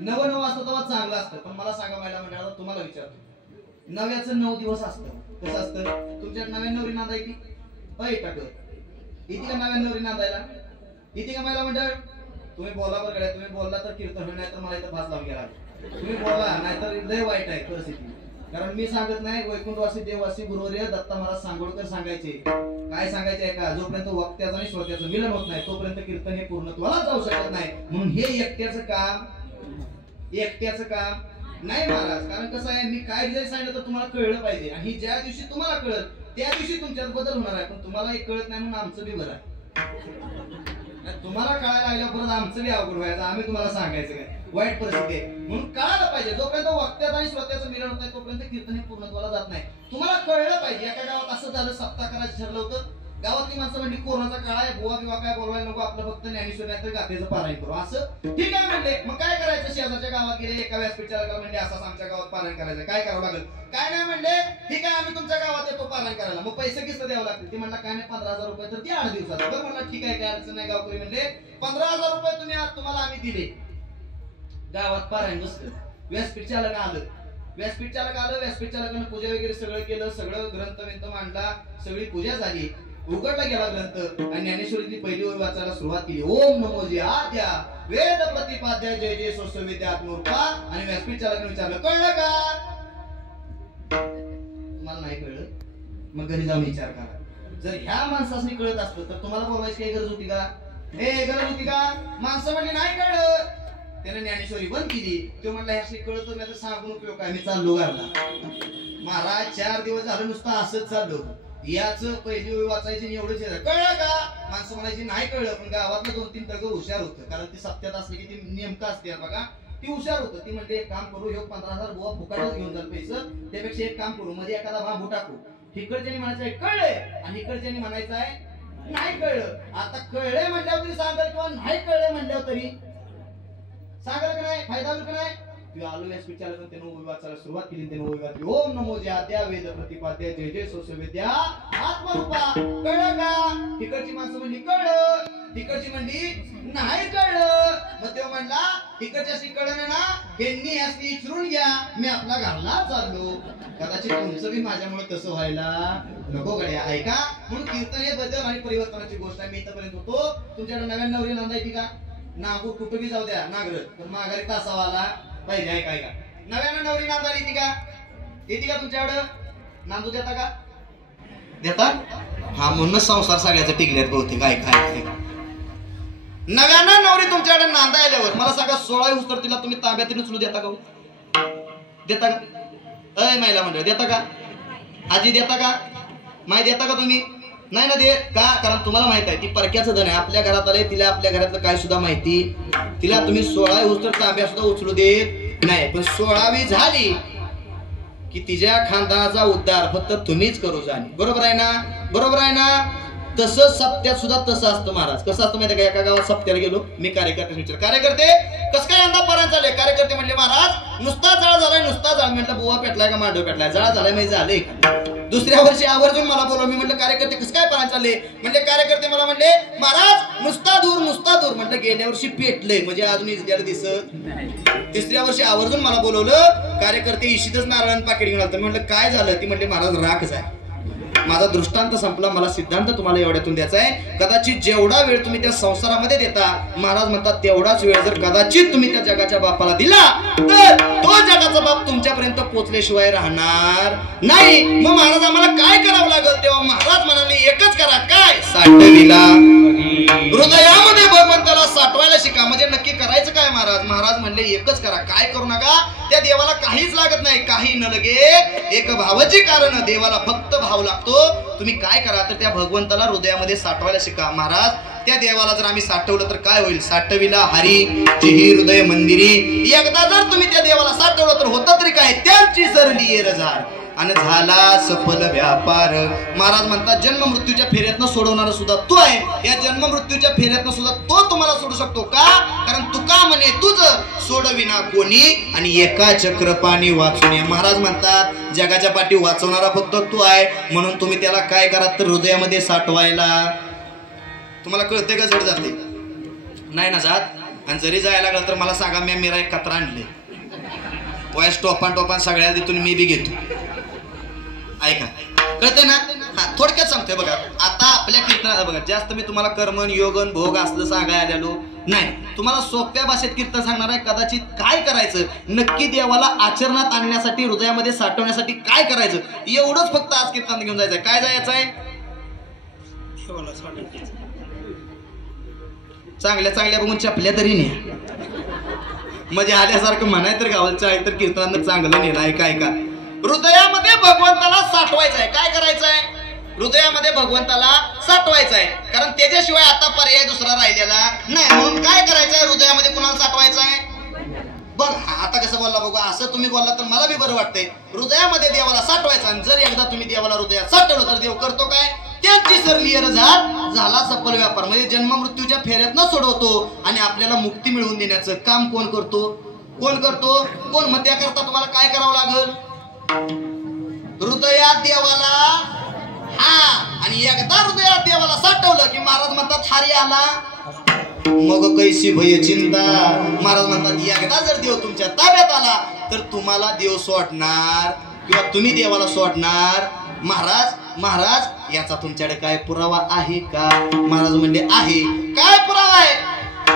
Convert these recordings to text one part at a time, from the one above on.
नवं असतं तेव्हा चांगलं असतं. पण मला सांगा महिला मंडळाला, तुम्हाला विचारतो, नव्याचं 9 दिवस असतं. कसं असतं? तुमच्या नव्या नवरी नांदायची टाकत इथे का नव्या नवरी नांदायला इथे का महिला मंडळ? तुम्ही बोला बरं गड्या, तुम्ही बोलला तर कीर्तन होईल, नाही तर मला इथं फास लावून गेला. तुम्ही बोला, नाहीतर लय वाईट आहे परिस्थिती. कारण मी सांगत नाही, वैकुंठवासी देववासी गुरुवर्य दत्ता महाराज सांगोळकर सांगायचे. काय सांगायचे आहे का? जोपर्यंत वक्त्याचं आणि श्रोत्याचं मिलन होत नाही तोपर्यंत कीर्तन हे पूर्णत्वाला जाऊ शकत नाही. म्हणून हे एकट्याचं काम नाही महाराज. कारण कसं आहे, मी काय जरी सांगितलं तर तुम्हाला कळलं पाहिजे. आणि ज्या दिवशी तुम्हाला कळत त्या दिवशी तुमच्यात बदल होणार आहे. पण तुम्हाला एक कळत नाही म्हणून आमचं बी बरं आहे. तुम्हाला कळायला लागल्या परत आमचं बी अवघड व्हायचं. आम्ही तुम्हाला सांगायचं काय वाईट परिस्थिती आहे म्हणून कळायला पाहिजे. जोपर्यंत वक्त्याचं आणि श्रोत्याचं मिलन होत नाही तोपर्यंत कीर्तन हे पूर्णत्वाला जात नाही. तुम्हाला कळलं पाहिजे. एका गावात असं झालं, सप्ताह करायचं ठरलं होतं. गावातली माणसं म्हणली कोरोनाचा काळ आहे, बुवा बिवा काय बोलवायला नको, आपलं फक्त ज्ञानेश्वर नाही तर गाथेचं पारायण करू. असं ठीक आहे म्हणले. मग काय करायचं? शेजारच्या गावात गेले, एका व्यासपीठाला म्हणले असं आमच्या गावात पारायण करायचं, काय करावं लागेल? काय नाही म्हणले, ठीक आहे आम्ही तुमच्या गावात येतो पारायण करायला. मग पैसे किती द्यावं लागतील? ती म्हणला काय नाही 15,000 रुपये. तर ती 8 दिवसात. बरं म्हणला ठीक आहे, काय अडचण नाही. गावकरी म्हणले 15,000 रुपये तुम्ही आज तुम्हाला आम्ही दिले. गावात पारायण बसलं, व्यासपीठ चालक आलं, व्यासपीठाला पूजा वगैरे सगळं केलं, सगळं ग्रंथ मांडला, सगळी पूजा झाली, उघडला गेला ग्रंथ आणि ज्ञानेश्वरीची पहिली ओळ वाचायला सुरुवात केली. ओम नमो जी आद्या वेद प्रतिपाद्या जय जय स्वस्वविद्यात्मूर्पा. आणि व्यासपीठ चालकाने विचारलं, कळलं का? तुम्हाला नाही कळलं? मग घरी जाऊन विचार करा. जर ह्या माणसाने कळत असतं तर तुम्हाला बोलवायची काही गरज होती का? गरज होती का? माणसं म्हणजे नाही कळलं, त्याने ज्ञानेश्वरी बंद केली. तो म्हणला ह्याशी कळत नाही तर सांगून उपयोग काय, मी चाललो घरला. महाराज 4 दिवस झालं नुसतं असंच चाललो. याच पहिली ओळ वाचायची एवढंच कळलं का? माणसं म्हणायची नाही कळलं. पण गावातलं 2-3 तग हुशार होतं, कारण ती सप्त्यात असली की ती नेमकं असते बघा. ती हुशार होतं. ती म्हणते एक काम करू, 15,000 बुवा फुकाटच घेऊन जाल पैसे, त्यापेक्षा एक काम करू, मध्ये एखादा बांबू टाकू. इकडच्यानी म्हणायचं आहे कळलंय आणि इकडच्यानी म्हणायचं आहे नाही कळलं. आता कळलंय म्हणल्यावर तरी सांगाल किंवा नाही कळलंय म्हणल्यावर तरी सांगाल का नाही? फायदा होईल का नाही? आलो व्यासपीठाला पण त्यानं ओवी वाचायला सुरुवात केली. त्यानं ओवी वाचली, ओम नमो जी आद्या वेद प्रतिपाद्या जय जय स्वस्वविद्या आत्मरूपा. कळलं का? तिकडची माणसं म्हणली कळलं, तिकडची म्हणली नाही कळलं. मग तेव्हा म्हणला तिकडच्याशी कळलं ना, यांनी यासनी विचारून घ्या, मी आपला घरला चाललो. कदाचित तुमचं बी माझ्यामुळे तसं व्हायला नको गड्या, ऐका. म्हणून कीर्तन हे बदल आणि परिवर्तनाची गोष्ट आहे. मी इथपर्यंत होतो. तुमच्याकडे नव्या नवरी नांदायची का? नागू कुठं बी जाऊ द्या, नागर पण माघारी तासावाला पाहिजे. आहे काय का? नव्यानं नवरी नांदायला येते का तुमच्याकडं? नांदू देता का? देता? हा, म्हणूनच संसार सगळ्याचं टिकल्यात बहुतेक. काय नव्यानं नवरी तुमच्याकडे नांदा आल्यावर मला सांगा, 16 उत्तर तिला तुम्ही ताब्यात उचलू देता का? देता का? महिला मंडळ देता का? आजी देता का? माय देता का तुम्ही? नाही ना देत का? कारण तुम्हाला माहित आहे ती परक्याचं धन आहे. आपल्या घरात आले, तिला आपल्या घरातलं काय सुद्धा माहिती. तिला तुम्ही 16 उत्तर ताब्या सुद्धा उचलू देत नाही. पण 16वी झाली की तिच्या खानदानाचा उद्धार फक्त तुम्हीच करू जाणे. बरोबर आहे ना? बरोबर आहे ना? तसं सप्त्यात सुद्धा तसं असतं महाराज. कसं असतं माहिती का? एका गावात सप्त्याला गेलो मी, कार्यकर्ते विचार, कार्यकर्ते कसं काय यंदा पर्यंत झाले? कार्यकर्ते म्हणले महाराज नुसता जाळ झालाय, नुसता जाळ. म्हटलं बुवा पेटलाय का मांडव पेटलाय? जाळ झालाय म्हणजे झालंय का? दुसऱ्या वर्षी आवर्जून मला बोलव. मी म्हटलं कार्यकर्ते कसं काय पर्यंत चालले? म्हणजे कार्यकर्ते मला म्हणले महाराज नुसता दूर. म्हटलं गेल्या वर्षी पेटलंय म्हणजे अजून इजल्याला दिसत. तिसऱ्या वर्षी आवर्जून मला बोलवलं. कार्यकर्ते इशितच नारायण पाकिट घेऊन आलं. म्हटलं काय झालं? ती म्हणले महाराज राखच आहे. माझा दृष्टांत संपला, मला सिद्धांत तुम्हाला एवढ्यातून द्यायचा आहे. कदाचित जेवढा वेळ तुम्ही त्या संसारामध्ये देता, महाराज म्हणतात तेवढाच वेळ जर कदाचित तुम्ही त्या जगाच्या बापाला दिला तर तो जगाचा बाप तुमच्यापर्यंत पोहोचल्याशिवाय राहणार नाही. मग महाराज आम्हाला काय करावं लागेल? तेव्हा महाराज म्हणाले एकच करा. काय? साठविला हृदयामध्ये भगवंताला साठवायला शिका. म्हणजे नक्की करायचं काय महाराज? महाराज म्हणले एकच करा. काय करू नका? त्या देवाला काहीच लागत नाही. काही न लगे एक भावाची कारण. देवाला फक्त भाव लागतो. तुम्ही काय करा तर त्या भगवंताला हृदयामध्ये साठवायला शिका. महाराज त्या देवाला जर आम्ही साठवलं तर काय होईल? साठविला हरी जिही हृदय मंदिरी. एकदा जर तुम्ही त्या देवाला साठवलं तर होतं तरी काय? त्यांची सरली येरझार आणि झाला सफल व्यापार. महाराज म्हणतात जन्म मृत्यूच्या फेऱ्यातनं सोडवणारा सुद्धा तो आहे. या जन्म मृत्यूच्या फेऱ्यातनं सुद्धा तो तुम्हाला सोडू शकतो का? कारण तुका म्हणे तुझ सोडविना कोणी आणि एका चक्रपाणी वाचून. महाराज म्हणतात जगाच्या पाठी वाचवणारा फक्त तू आहे. म्हणून तुम्ही त्याला काय करा तर हृदयामध्ये साठवायला. तुम्हाला कळते का? जड जाते नाही ना जात? आणि जरी जायला लागलं तर मला सांगा, मी मेरा एक कचरा आणले वयस टोपान सगळ्या तिथून मी बी घेतो. ऐका, कळते ना? हा, थोडक्यात सांगतोय बघा. आता आपल्या कीर्तनात बघा, जास्त मी तुम्हाला कर्मन योगन भोग असलं सांगायला आलेलो नाही. तुम्हाला सोप्या भाषेत कीर्तन सांगणार आहे. कदाचित काय करायचं, नक्की देवाला आचरणात आणण्यासाठी, हृदयामध्ये साठवण्यासाठी काय करायचं, एवढंच फक्त आज कीर्तन घेऊन जायचंय. काय जायचं आहे? चांगल्या बघून चपल्या तरी नाही म्हणजे आल्यासारखं म्हणाय तर गावाचं आहे तर कीर्तनानं चांगलं नेलं आहे. काय का हृदयामध्ये भगवंताला साठवायचं आहे. काय करायचं आहे? हृदयामध्ये भगवंताला साठवायचं आहे. कारण त्याच्याशिवाय आता पर्याय दुसरा राहिलेला नाही. म्हणून काय करायचंय? हृदयामध्ये कुणाला साठवायचं आहे? बघ आता कसं बोलला बघा, असं तुम्ही बोलला तर मला बी बरं वाटतंय. हृदयामध्ये देवाला साठवायचं. आणि जर एकदा तुम्ही देवाला हृदयात साठवलं तर देव करतो काय? त्यांची सरली झाला सफल व्यापार. म्हणजे जन्म मृत्यूच्या फेऱ्यात न सोडवतो आणि आपल्याला मुक्ती मिळवून देण्याचं काम कोण करतो? कोण? मग त्याकरता तुम्हाला काय करावं लागल? हृदयात देवाला, हा, आणि एकदा हृदयात देवाला साठवलं की महाराज म्हणतात हारी आला मग कैसी भय चिंता. महाराज म्हणतात एकदा जर देव तुमच्या ताब्यात आला तर तुम्हाला देव सोडणार किंवा तुम्ही देवाला सोडणार. महाराज याचा तुमच्याकडे काय पुरावा आहे का? महाराज म्हणले आहे. काय पुरावा आहे?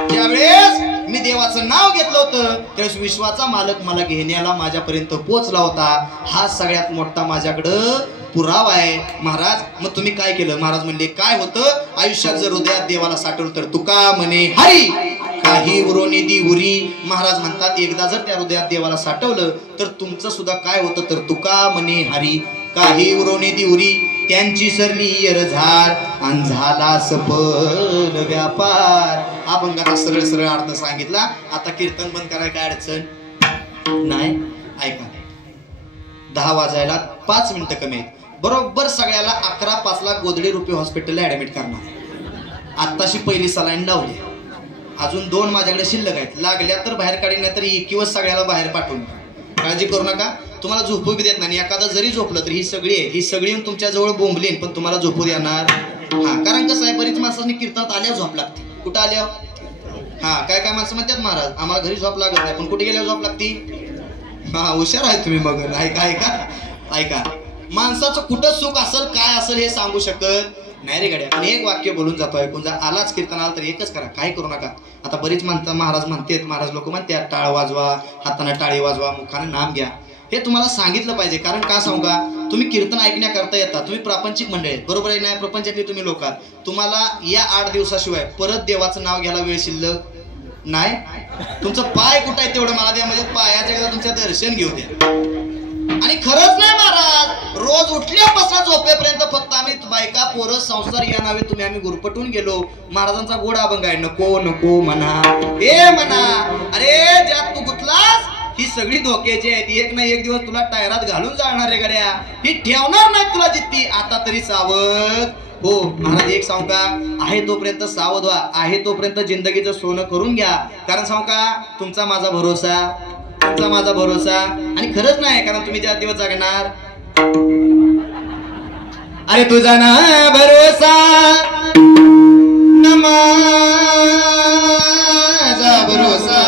ज्यावेळेस मी देवाचं नाव घेतलं होतं त्यावेळेस विश्वाचा मालक मला घेण्याला माझ्यापर्यंत पोहोचला होता. हा सगळ्यात मोठा माझ्याकडं पुरावा आहे. महाराज मग तुम्ही काय केलं? महाराज म्हणले काय होतं? आयुष्यात जर हृदयात देवाला साठवलं तर तुका म्हणे हरी काही उरोनी दी उरी. महाराज म्हणतात एकदा जर त्या हृदयात देवाला साठवलं तर तुमचं सुद्धा काय होतं? तर तुका म्हणे हरी काही उरोनी दी उरी. त्यांची सरली झार आणि झाला सफल व्यापार. अभंगाचा सरळ अर्थ सांगितला. आता कीर्तन बंद करायला काय अडचण नाही. ऐका, 10 वाजायला 5 मिनिटं कमी आहेत. बरोबर सगळ्याला 11:05 गोदडे रुपये हॉस्पिटलला ऍडमिट करणार. आत्ताशी पहिली सलाईन लावली. अजून 2 माझ्याकडे शिल्लक आहेत. लागल्या तर बाहेर काढी, नाही तर किंवा सगळ्याला बाहेर पाठवून. काळजी करू नका. तुम्हाला झोपू बी देत नाही. एखादा जरी झोपलं तर ही सगळी येऊन तुमच्या जवळ बोंबलीन पण तुम्हाला झोपू देणार. हा, कारण कसं आहे, बरीच माणसांनी कीर्तनात आल्या झोप लागते. कुठं आल्या? हा, काय माणसं म्हणतात महाराज आम्हाला घरी झोप लागत नाही, पण कुठे गेल्यावर झोप लागती? हा, हुशार आहे तुम्ही. मग ऐका माणसाचं कुठं सुख असेल काय असेल हे सांगू शकत नाही रे गड्या. पण एक वाक्य बोलून जातो, ऐकून जा. आलाच कीर्तनाला तर एकच करा, काय करू नका. आता बरीच महाराज लोक म्हणतात टाळ वाजवा, हाताने टाळी वाजवा, मुखाने नाम घ्या. हे तुम्हाला सांगितलं पाहिजे. कारण का सांगू का, तुम्ही कीर्तन ऐकण्याकरता येतात. तुम्ही प्रापंचिक मंडळी, बरोबर आहे ना? प्रपंचातले तुम्ही लोक, तुम्हाला या 8 दिवसाशिवाय परत देवाचं नाव घ्यायला वेळ शिल्लक नाही. तुमचं पाय कुठं आहे तेवढं मला द्या, म्हणजे पायाच्या एकदा तुमचं दर्शन घेऊ द्या. आणि खरंच नाही महाराज, रोज उठल्यापासून झोपेपर्यंत फक्त आम्ही बायका पोरं संसार या नावे आम्ही गुरपटून गेलो. महाराजांचा गोड अभंग आहे, नको म्हणा हे म्हणा. अरे ज्यात तू गुतलास ही सगळी धोक्याची आहेत. एक ना एक दिवस तुला टायरात घालून जाणार रे गड्या. ही ठेवणार नाही तुला जिद्दी. आता तरी सावध हो. महाराज एक सांगू का, आहे तोपर्यंत सावध व्हा. आहे तोपर्यंत जिंदगीचं सोनं करून घ्या. कारण सांगू का, तुमचा माझा भरोसा. आणि खरंच नाही, कारण तुम्ही ज्या दिवस जगणार. अरे तुझा ना भरोसा न माझा भरोसा.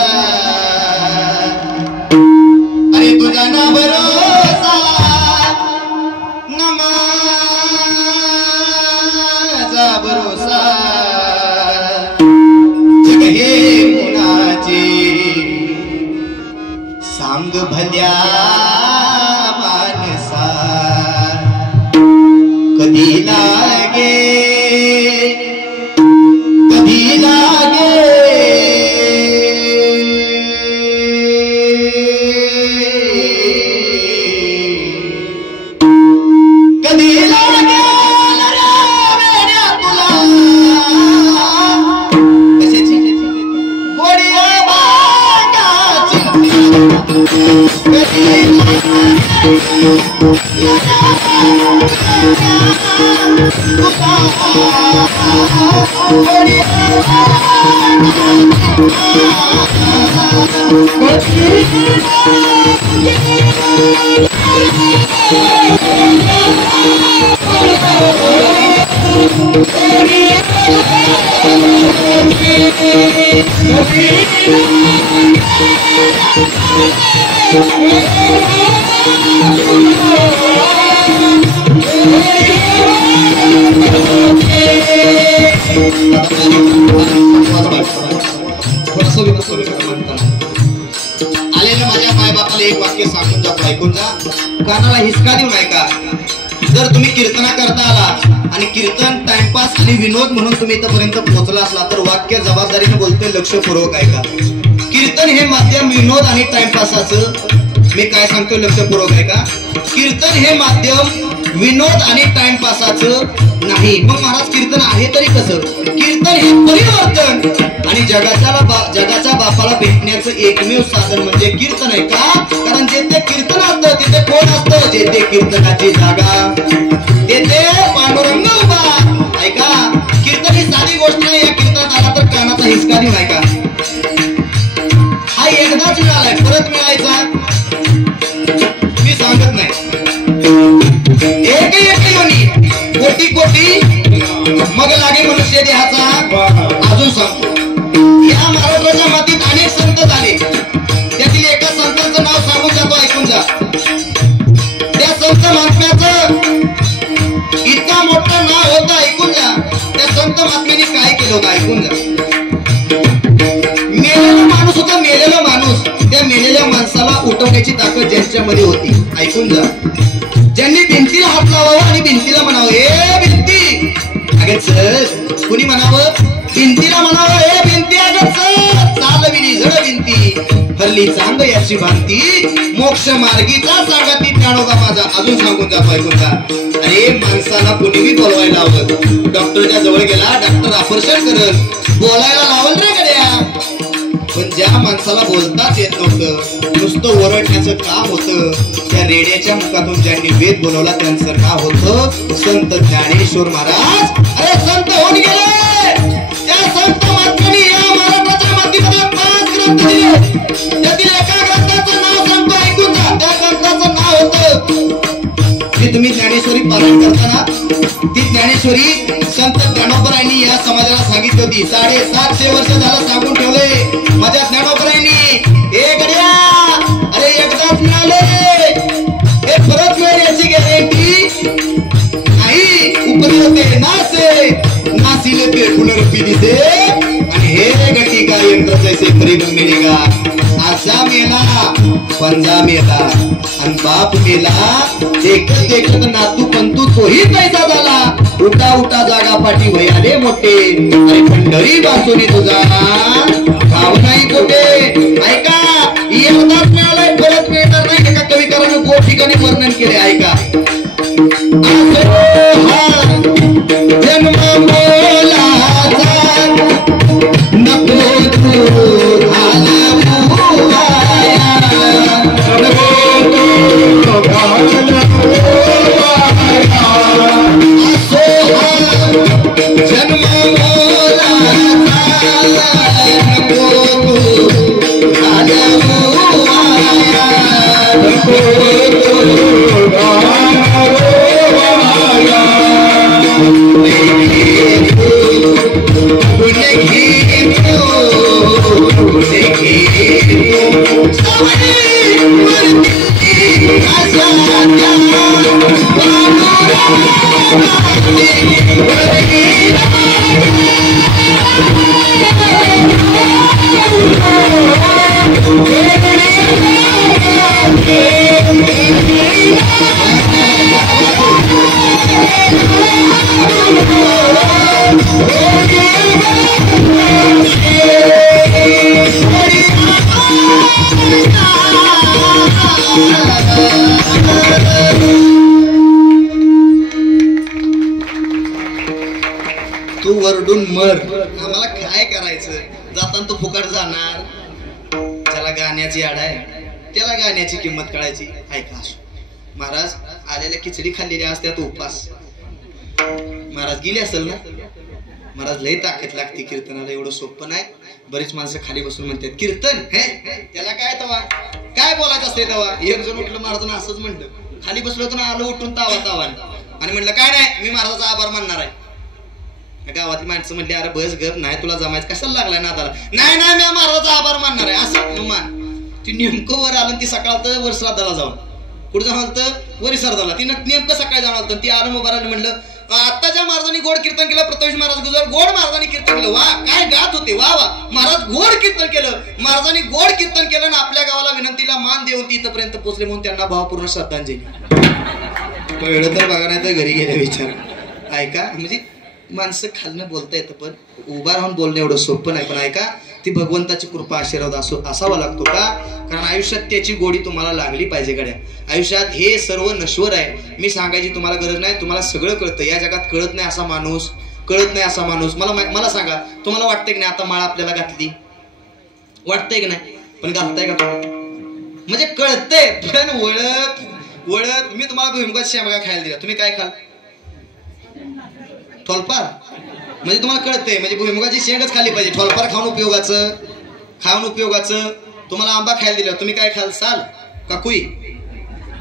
अरे तुझा ना भरोसा न माझा भरोसा. जग हे कुणाचे सांग भल्या मानसा. कधी लागे आलेल्या माझ्या मायबापाला एक वाक्य सांगून जातो, ऐकून जा. कानाला हिसका देऊ नये का. जर तुम्ही कीर्तना करता आला आणि कीर्तन टाइमपास आणि विनोद म्हणून तुम्ही इथपर्यंत पोहोचला असला तर वाक्य जबाबदारीने बोलतोय, लक्षपूर्वक ऐका. कीर्तन हे माध्यम विनोद आणि टाइमपासाचं, मी काय सांगतोय लक्षपूर्वक ऐका. कीर्तन हे माध्यम विनोद आणि टाइमपासाचं नाही. मग महाराज कीर्तन आहे तरी कसं. कीर्तन हे परिवर्तन आणि जगाच्या बापाला भेटण्याचं एकमेव साधन म्हणजे कीर्तन आहे. का. कारण जेथे कीर्तन असतं तिथे कोण असतं. जेथे कीर्तनाची जागा तेथे पांडुरंग उभा. ऐका, कीर्तन ही साधी गोष्ट नाही. या कीर्तनात आला तर कानाचा हिसका देऊ ऐका. हा एकदाच मिळालाय, परत मिळायचा मी सांगत नाही. एक योनी कोटी कोटी मग लागे मनुष्य देहाचा. अजून सांगतो, या महाराष्ट्राच्या मातीत अनेक संत झाले. त्यातील एका संतांचं नाव सांगून जातो, ऐकून जा. त्या संत महात्म्याचं इतका मोठं नाव होतं, ऐकून जा. त्या संत महात्म्याने काय केलं होतं, ऐकून जा. मेलेला माणूस होता, मेलेला माणूस. त्या मेलेल्या माणसाला उठवण्याची ताकद ज्यांच्यामध्ये होती, ऐकून जा. ज्यांनी भिंतीला हात लावावा आणि भिंतीला म्हणावं, ए भिंती अगं चल. कुणी म्हणावं, भिंतीला म्हणावं, ए भिंती अगं चल. चालविली जड भिंती हल्ली चांग याची भांती. मोक्ष मार्गीचा सांगा ती ज्ञानोबा माझा. अजून सांगून जातो, ऐकून जा. अरे माणसाला कुणीही बोलवायला लावलं. डॉक्टरच्या जवळ गेला, डॉक्टर ऑपरेशन करल, बोलायला लावल रे गड्या. पण ज्या माणसाला बोलताच येत नव्हतं, नुसतं ओरडण्याचं काम होतं, त्या रेड्याच्या मुखातून ज्यांनी वेद बोलवला त्यांचं नाव होतं संत ज्ञानेश्वर महाराज. अरे संत होऊन गेले. त्या संत महात्म्यांनी या महाराष्ट्राच्या मातीमध्ये 5 ग्रंथ दिले. त्यातील एका ग्रंथाचं नाव सांगतो, ऐकून जा. त्या ग्रंथाचं नाव होतं, जी तुम्ही ज्ञानेश्वरी पारायण करताना ती ज्ञानेश्वरी संत ज्ञानोबरायांनी या समाजाला सांगितली होती. 750 वर्ष झालं सांगून ठेवले माझ्या ज्ञानोबरायांनी. हे गड्या, अरे एकदाच मिळाले, हे परत मिळेल याची गॅरंटी नाही. उपरी होते नासे नासिले ते पुनरपी दिसे आणि हे गटी का यंत्र जैसे परिगम मिलेगा. आजा मेला पंजा मेला आणि बाप मेला. देखत देखत नातू पंतू तोही पैसा झाला. उठा उठा जागा पाठी वयाले मोठे. अरे पंढरी बासुरी तुझा भाव नाही कोठे. ऐका, एकदाच मिळालाय, परत मिळणार नाही. एका कविकारानं 2 ठिकाणी वर्णन केले, ऐका. जन्म मोलाचा नको तू तू वरडून मर, आम्हाला काय करायचं. जाताना तू फुकट जाणार. ज्याला गाण्याची आड आहे त्याला गाण्याची किंमत कळायची. ऐका, महाराज आलेल्या खिचडी खाल्लेली असत्यात उपास. महाराज गेले असेल ना. महाराज लय ताकद लागते कीर्तनाला, एवढं सोपं नाही. बरीच माणसं खाली बसून म्हणतात कीर्तन हे त्याला काय तवा काय बोलायचं असते तवा. एक जण उठलं, महाराजांना असंच म्हणलं. खाली बसलो तर आलं उठून तावा तावा आणि म्हणलं काय नाही, मी महाराजाचा आभार मानणार आहे. गावातली माणसं म्हणली अरे बस गप नाही तुला जमायचं कशाला लागलाय नादाला. नाही नाही मी महाराजाचा आभार मानणार आहे असं मान. ती नेमकं वर आलं ती सकाळ तर वर श्राद्धाला जाऊन कुठं जाऊन तर वरी श्राद्धाला ती नेमकं सकाळी जाऊन आलं ती आलं मोबाईल म्हणलं आत्ताच्या महाराजांनी गोड कीर्तन केलं प्रथमेश महाराज गुजर गोड महाराजांनी कीर्तन केलं वा काय गात होते वा वा महाराज गोड कीर्तन केलं महाराजांनी गोड कीर्तन केलं आणि आपल्या गावाला विनंतीला मान देऊन ती इथपर्यंत पोहोचले म्हणून त्यांना भावपूर्ण श्रद्धांजली. कळलं तर बघा नाही तर घरी गेल्या विचार. ऐका म्हणजे माणसं खालनं बोलता येतं पण उभा राहून बोलणं एवढं सोपं नाही. पण ऐका ती भगवंताची कृपा आशीर्वाद असावा लागतो का कारण आयुष्यात त्याची गोडी तुम्हाला लागली पाहिजे गड्या. आयुष्यात हे सर्व नश्वर आहे. मी सांगायची तुम्हाला गरज नाही तुम्हाला सगळं कळतं. या जगात कळत नाही असा माणूस कळत नाही असा माणूस मला सांगा तुम्हाला वाटतंय की नाही आता माळा आपल्याला घातली वाटतंय की नाही पण घालताय का तुम्ही म्हणजे कळतंय पण वळत मी तुम्हाला भुईमुगाच्या शेंगा खायला दिला तुम्ही काय खाल ठोलपार म्हणजे तुम्हाला कळतंय म्हणजे भुईमुगाची शेंगच खाली पाहिजे. ठोलपार खाऊन उपयोगाचं तुम्हाला आंबा खायला दिला तुम्ही काय खाल साल का कुई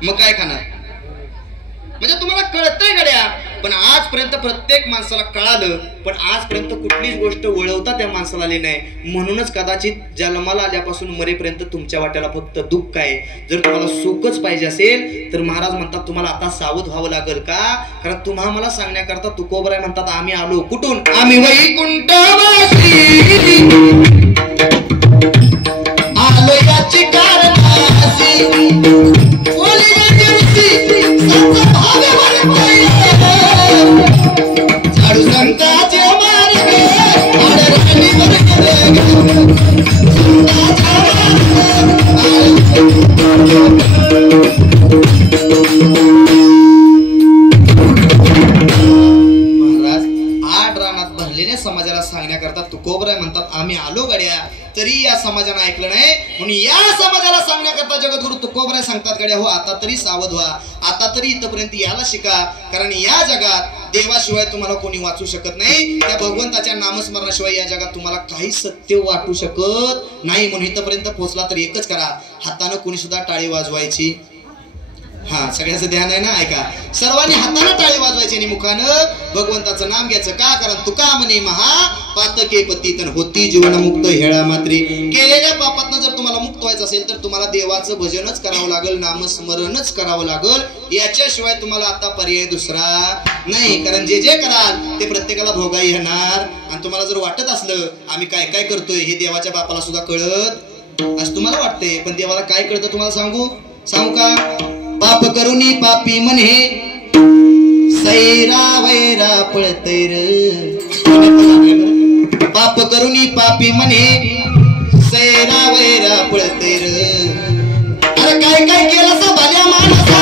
मग काय खाणार म्हणजे तुम्हाला कळतंय गड्या. पण आजपर्यंत प्रत्येक माणसाला कळालं पण आजपर्यंत कुठलीच गोष्ट वळवता त्या माणसाला आली नाही. म्हणूनच कदाचित जन्माला आल्यापासून मरेपर्यंत तुमच्या वाट्याला फक्त दुःख आहे. जर तुम्हाला सुखच पाहिजे असेल तर महाराज म्हणतात तुम्हाला आता सावध व्हावं लागेल का कारण तुम्हा मला सांगण्याकरता तुकोबराय म्हणतात आम्ही आलो कुठून आम्ही वैकुंठवासी आलो याची कारणासी झाडू संताचे मार्ग महाराज आठ रानात भरलेल्या समाजाला सांगण्याकरता तुकोबराय म्हणतात आम्ही आलो गड्या. तरी या समाजानं ऐकलं नाही म्हणून या समाजाला सांगण्याकरता जगद्गुरु तुकोबराय सांगतात गड्या हो आता तरी सावध व्हा आता तरी इथपर्यंत यायला शिका कारण या जगात देवाशिवाय तुम्हाला कोणी वाचू शकत नाही. त्या भगवंताच्या नामस्मरणाशिवाय या जगात तुम्हाला काही सत्य वाटू शकत नाही. म्हणून इथपर्यंत पोहोचला तर एकच करा हातानं कोणी सुद्धा टाळी वाजवायची. हा सगळ्यांचं ध्यान आहे ना ऐका सर्वांनी हातानं टाळी वाजवायची आणि मुखानं भगवंताचं नाम घ्यायचं का कारण तुका म्हणे महा पातके पतितन होती जीवनमुक्त हेळा मात्री. केलेल्या पापातनं जर तुम्हाला मुक्त व्हायचं असेल तर तुम्हाला देवाचं भजनच करावं लागेल नामस्मरणच करावं लागेल याच्याशिवाय तुम्हाला आता पर्याय दुसरा नाही. कारण जे जे कराल ते प्रत्येकाला भोगाई येणार आणि तुम्हाला जर वाटत असलं आम्ही काय काय करतोय हे देवाच्या बापाला सुद्धा कळत असं तुम्हाला वाटतंय पण देवाला काय कळतं तुम्हाला सांगू का पाप करुनी पापी म्हणे सैरा वैरा पळतैर पाप करुनी पापी म्हणे सैरा वैरा पळतैर. अरे काय काय केलं सा भल्या माणसा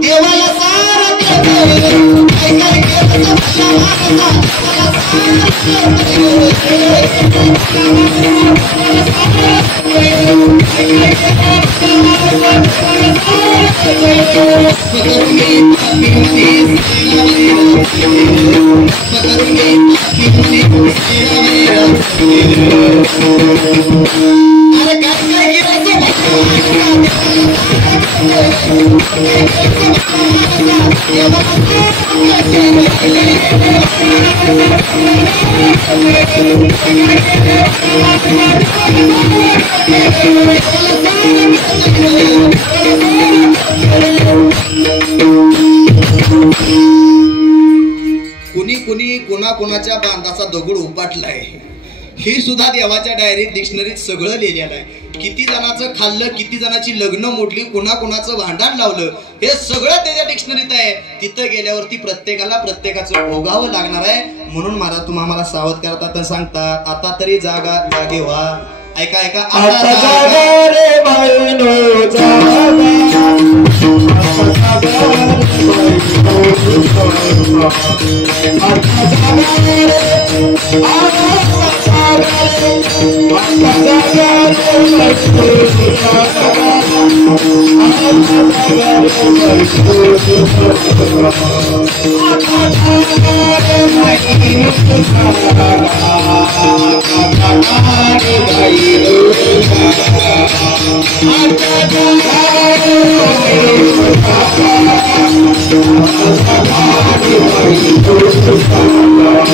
देवाला सारा कळतंय काय काय केलं सा भल्या कुणी कोणाच्या बांधाचा दगड उपाटलाय हे सुद्धा देवाच्या डायरीत डिक्शनरीत सगळं लिहिलेलं आहे. किती जणांचं खाल्लं किती जणांची लग्न मोडली कोणाचं भांडण लावलं हे सगळं त्याच्या डिक्शनरीत आहे. तिथं गेल्यावरती प्रत्येकाला प्रत्येकाचं भोगावं लागणार आहे. म्हणून महाराज तुम्हाला मला सावध करतात सांगतात आता तरी जागे व्हा. ऐका ऐका आता जागा रे बाईनो Thank you.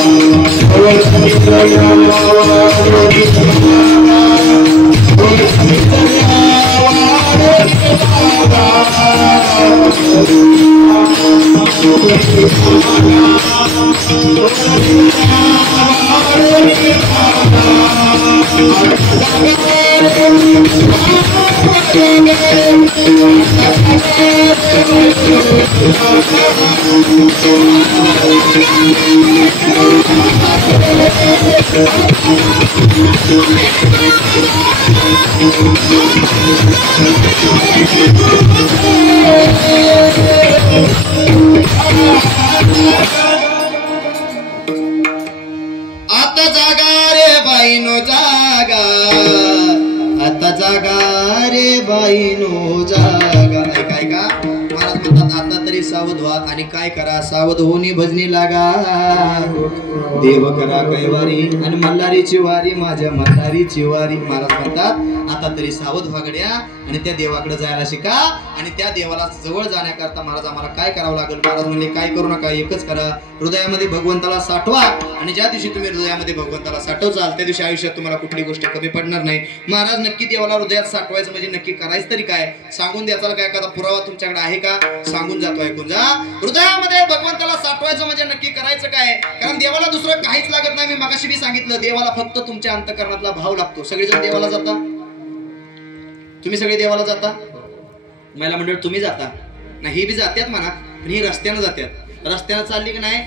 आता जागा रे बाईनो जागा, आता जागा रे बाईनो जागा. काय का महाराज म्हणतात आता तरी सावध व्हा आणि काय करा, सावध होऊन भजनी लागा. देव करा कैवारी आणि मल्हारीची वारी, माझ्या मल्हारीची वारी. महाराज म्हणतात आता तरी सावध व्हा गड्या आणि त्या देवाकडे जायला शिका. आणि त्या देवाला जवळ जाण्याकरता महाराज आम्हाला काय करावं लागेल. महाराज म्हणले काय करू नका, एकच करा, हृदयामध्ये भगवंताला साठवा. आणि ज्या दिवशी तुम्ही हृदयामध्ये भगवंताला साठवचाल त्या दिवशी आयुष्यात तुम्हाला कुठली गोष्ट कमी पडणार नाही. महाराज नक्की देवाला हृदयात साठवायचं म्हणजे नक्की करायचं तरी काय, सांगून द्याचा काय एखादा पुरावा तुमच्याकडे आहे का, सांगून जातो, ऐकून जा. हृदयामध्ये भगवंताला साठवायचं म्हणजे नक्की करायचं काय, कारण देवाला दुसरं काहीच लागत नाही. मी मगाशी बी सांगितलं, देवाला फक्त तुमच्या अंतःकरणातला भाव लागतो. सगळेजण देवाला जाता, तुम्ही सगळे देवाला जाता, मला मंडळ तुम्ही जाता नाही, हे बी जात्यात म्हणा, पण ही रस्त्यानं जात्यात. रस्त्यानं चालली की नाही